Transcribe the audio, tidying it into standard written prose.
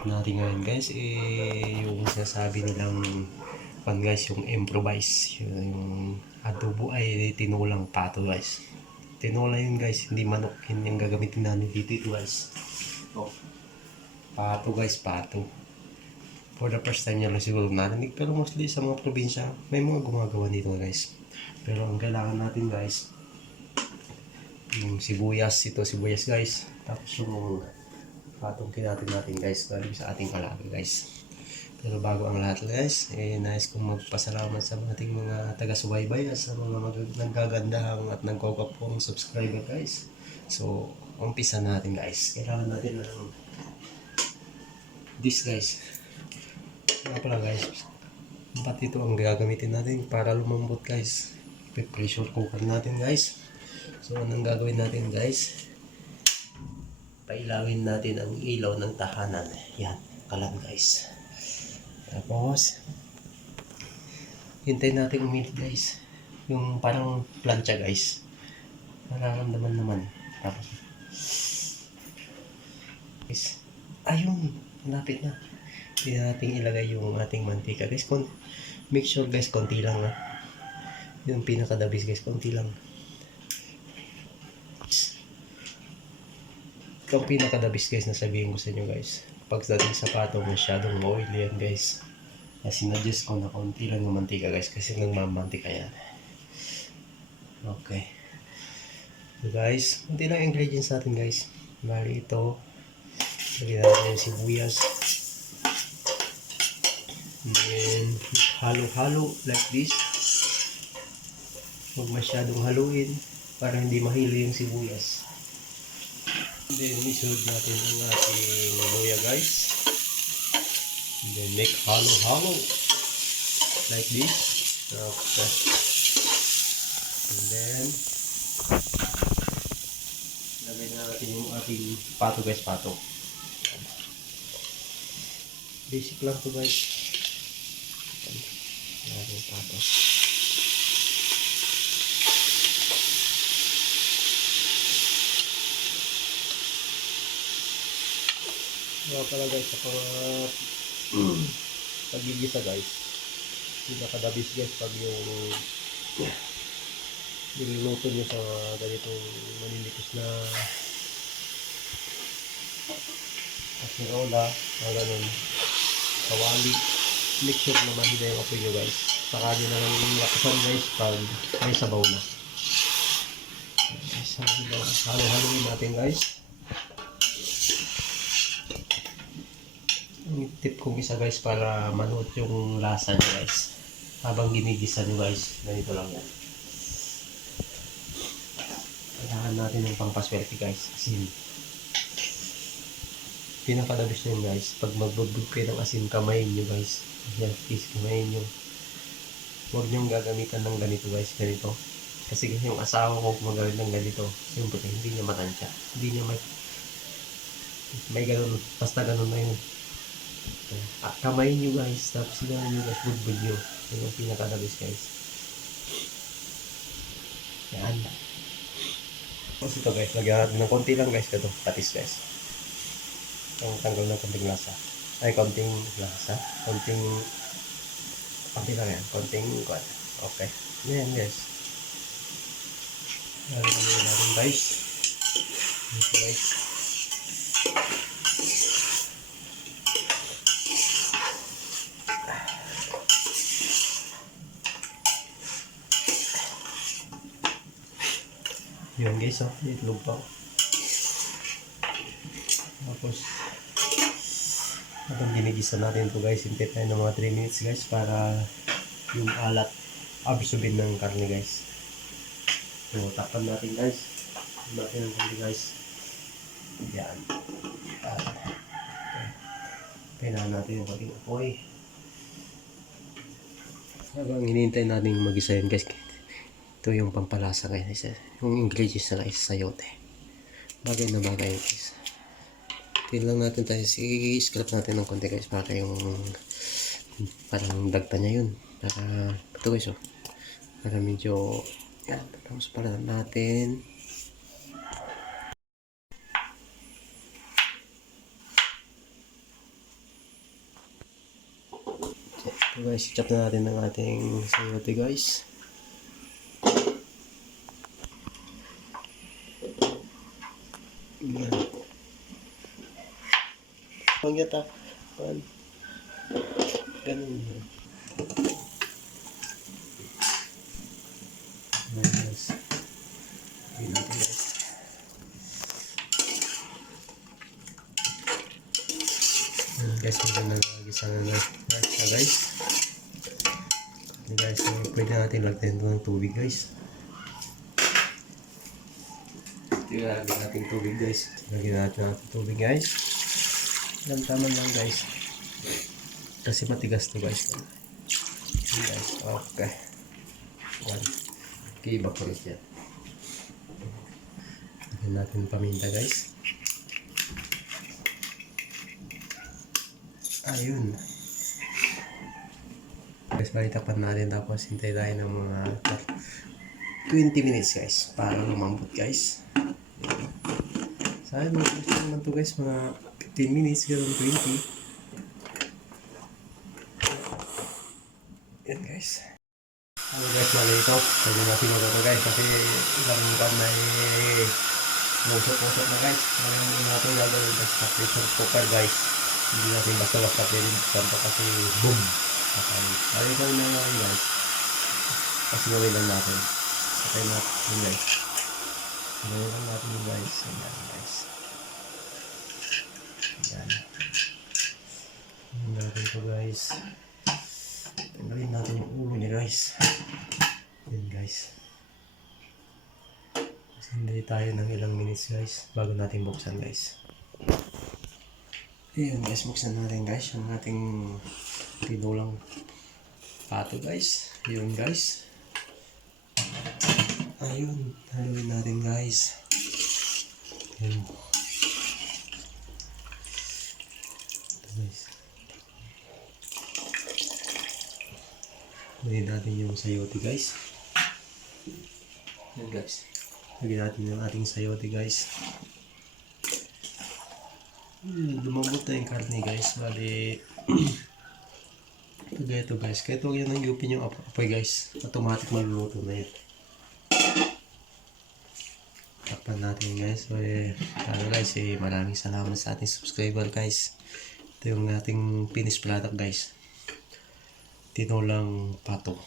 topic natin ngayon guys, yung sinasabi nilang guys, yung improvise, yung adobo ay tinulang pato guys. Tinola yun guys, hindi manok, yun yung gagamitin natin dito ito guys. Oh, pato guys, pato. For the first time nyo lang siguro narinig, pero mostly sa mga probinsya, may mga gumagawa nito guys. Pero ang kailangan natin guys, yung sibuyas, ito sibuyas guys. Tapos yung patong natin guys, galing sa ating alaga guys. Pero bago ang lahat guys, nais kong magpasalamat sa ating mga taga-subaybay at sa mga naggagandahang at nagkokapong subscriber guys. So, umpisa natin guys. Kailangan natin ng this guys. Nga pala guys, pati ito ang gagamitin natin para lumambot guys. Pressure cooker natin guys. So, anong gagawin natin guys? Pailawin natin ang ilaw ng tahanan. Yan, kalan guys. Tapos, hintayin natin uminit guys. Yung parang plancha guys. Nararamdaman naman. Tapos, guys, ayun, malapit na. Hindi natin ilagay yung ating mantika guys. Make sure guys, konti lang na. Yung pinakadabis guys, konti lang. Ito ang pinakadabis guys na sabihin ko sa inyo guys. Pag dating sa patong masyadong oily yan guys. Kasi na-adjust ko na konti lang yung mantika guys. Kasi nagmamantika yan. Okay. So guys, konti lang ingredients natin guys. Bali ito. Lagyan natin yung sibuyas. And then, halo-halo like this. Huwag masyadong haluin para hindi mahilo yung sibuyas. And then, isunod natin ang ating luya guys. And then, make halo-halo like this. Okay. And then, lagay natin yung ating pato guys, pato. Basic lang to guys. Ating pato. Kaya pala guys, sa pagigisa guys, pinakadabis guys pag yung niluluto nyo sa ganitong maninipis na kasirola, ganun, kawali. Make sure naman hindi yung apoy nyo guys. Saka nyo na lang lakasan guys pag may sabaw na. Halo-haloin natin guys. Ang tip kong isa guys para manuot yung lasa nyo guys. Habang ginigisa nyo guys, ganito lang yan. Kailangan natin yung pangpaswerte guys. Asin. Pinakadabis nyo guys. Pag magbubog kayo ng asin, kamayin nyo guys. Yan, please kamayin nyo. Huwag nyo gagamitan ng ganito guys. Ganito. Kasi yung asawa ko gumagamit ng ganito. Siyempre, hindi niya matansya. Hindi niya may ganun. Basta ganun na yun. Kamayin nyo guys. Tapos gano'n nyo guys. Budbud nyo. Yan yung pinakadabis guys. Yan. Tapos ito guys. Lagyan natin ng konti lang guys. Ito. Patis guys. Ang tanggal ng konting lasa. Ay, konting lasa. Konti lang yan. Konting kwan. Okay. Yan guys. Yan natin guys. Ito guys. Yun guys, oh, itlog pa. Tapos, habang ginigisa natin ito guys, hintay tayo ng mga 3 minutes guys para yung alat absorbin ng karne guys. So, takpan natin guys. Takpan natin ng karne guys. Yan. Okay. Painahan natin yung konting apoy. Habang hinihintay natin mag-isa yun guys. Ito yung pampalasa guys. Yung ingredients na guys, sayote. Bagay na bagay guys. Tingnan lang natin tayo. I-scrap natin ng konti guys. Para yung parang dagta niya yun. Para ito guys oh. Para medyo yan. Tapos pala natin. So guys, chop na natin ng ating sayote guys. Yan. Pangyat ah. Ganun. Guys. Yan natin guys. Guys, maganda na gisa na guys. Guys, pwede natin lagyan ito ng tubig guys. Lagyan natin tubig guys. Lagyan natin tubig guys. Tama lang guys. Kasi matigas to guys. Guys, okay. Okay, evaporate yan. Lagyan natin paminta guys. Ayun. Guys, balitapan natin tapos hintay tayo ng mga 20 minutes guys para lumambot guys. Sayang mga gusto naman to guys, mga 15 minutes gano'n 20. Yan guys. Ano guys, mali ito. Pwede natin ito guys kasi ilang buwan na musok-musok na guys. Ngayon natin gagawin guys sa pressure cooker guys. Hindi natin basta-basta pwede buksan to kasi boom. Okay. Mali ito na natin guys. Kasi gawin lang natin. Okay natin guys. Gawin lang natin guys. Ayan guys. Ayan. Gawin natin ito guys. Tanggalin natin yung ulo niya guys. Ayan guys. Hindi tayo ng ilang minutes guys bago natin buksan guys. Ayan guys, buksan natin guys yung ating tinulang pato guys. Ayun guys. Ayun, haluin natin guys. Ayan. Ito guys. Haluin natin yung sayote guys. Ayan guys. Lagyan natin yung ating sayote guys. Lumambot na yung karne guys. Bali ito guys. Kahit huwag yan ang yupin yung apoy guys. Automatic maluluto na yun. Takpan natin guys. So guys, maraming salamat sa ating subscriber guys. Ito yung ating finished product guys. Tinulang pato.